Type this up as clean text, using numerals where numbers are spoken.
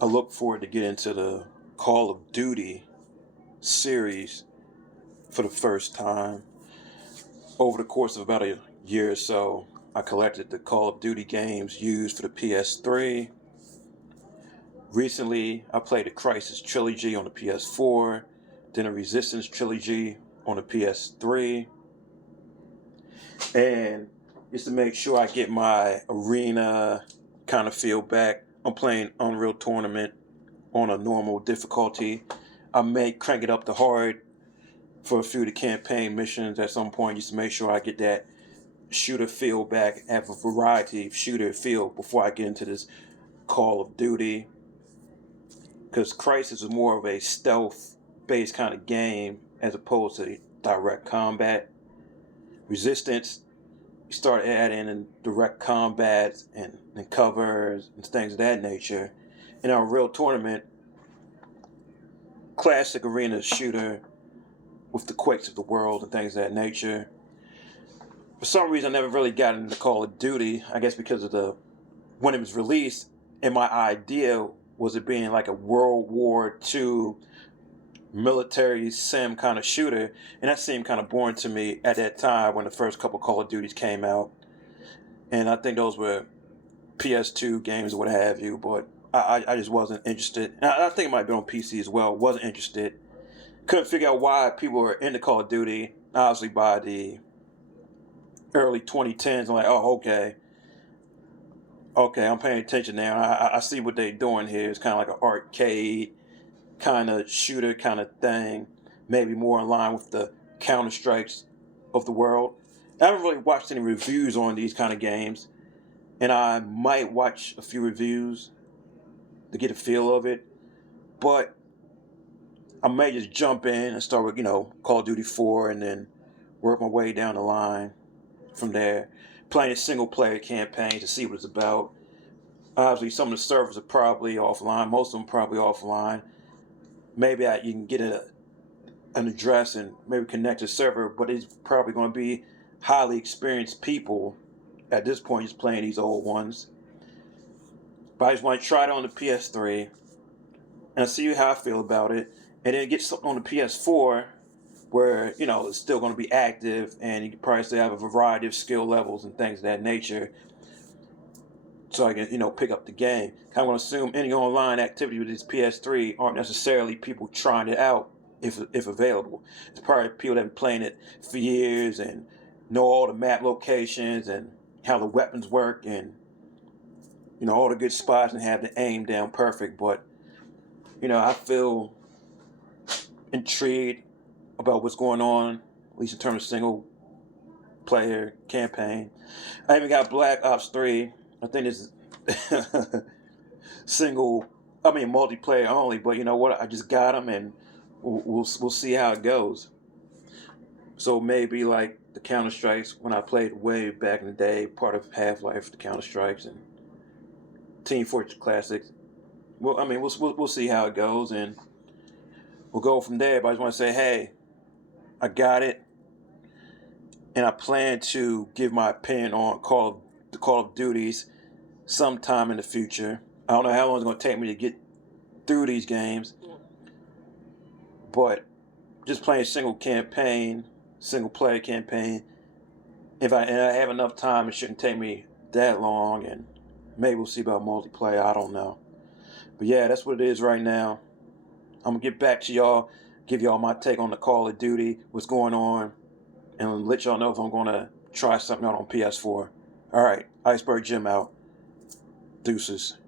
I look forward to get into the Call of Duty series for the first time. Over the course of about a year or so, I collected the Call of Duty games used for the PS3. Recently, I played the Crisis Trilogy on the PS4, then a Resistance Trilogy on the PS3. And just to make sure I get my arena kind of feel back, I'm playing Unreal Tournament on a normal difficulty. I may crank it up to hard for a few of the campaign missions at some point, just to make sure I get that shooter feel back, have a variety of shooter feel before I get into this Call of Duty. Because Crisis is more of a stealth-based kind of game as opposed to direct combat. Resistance, you start adding in direct combat and covers and things of that nature. In our real tournament, classic arena shooter with the Quakes of the world and things of that nature. For some reason, I never really got into Call of Duty. I guess because of when it was released, and my idea was it being like a World War II military sim kind of shooter, and that seemed kind of boring to me at that time when the first couple Call of Duties came out. And I think those were PS2 games or what have you, but I just wasn't interested. And I think it might be on PC as well. Wasn't interested. Couldn't figure out why people were into Call of Duty. Obviously, by the early 2010s, I'm like, oh, okay, I'm paying attention now. I see what they're doing here. It's kind of like an arcade kind of shooter kind of thing, maybe more in line with the Counter-Strikes of the world. I haven't really watched any reviews on these kind of games, and I might watch a few reviews to get a feel of it, but I may just jump in and start with, Call of Duty 4 and then work my way down the line from there, playing a single-player campaign to see what it's about. Obviously, some of the servers are probably offline. Most of them probably offline. Maybe you can get an address and maybe connect to a server, but it's probably going to be highly experienced people at this point just playing these old ones. But I just want to try it on the PS3 and see how I feel about it, and then get something on the PS4 where it's still going to be active, and you can probably still have a variety of skill levels and things of that nature, so I can pick up the game. I want to assume any online activity with this PS3 aren't necessarily people trying it out if available. It's probably people that have been playing it for years and know all the map locations and how the weapons work and all the good spots and have the aim down perfect. But I feel intrigued about what's going on, at least in terms of single player campaign. I even got Black Ops 3. I think this is multiplayer only, but you know what? I just got them, and we'll see how it goes. So maybe like the Counter-Strikes when I played way back in the day, part of Half-Life, the Counter-Strikes and Team Fortress Classics. Well, we'll see how it goes, and we'll go from there. But I just want to say, hey, I got it, and I plan to give my opinion on the Call of Duties sometime in the future. I don't know how long it's going to take me to get through these games, but just playing single player campaign, if I have enough time, it shouldn't take me that long, and maybe we'll see about multiplayer. I don't know. But yeah, that's what it is right now. I'm going to get back to y'all, give y'all my take on the Call of Duty, what's going on, and let y'all know if I'm going to try something out on PS4. All right, Iceberg Jim out. Deuces.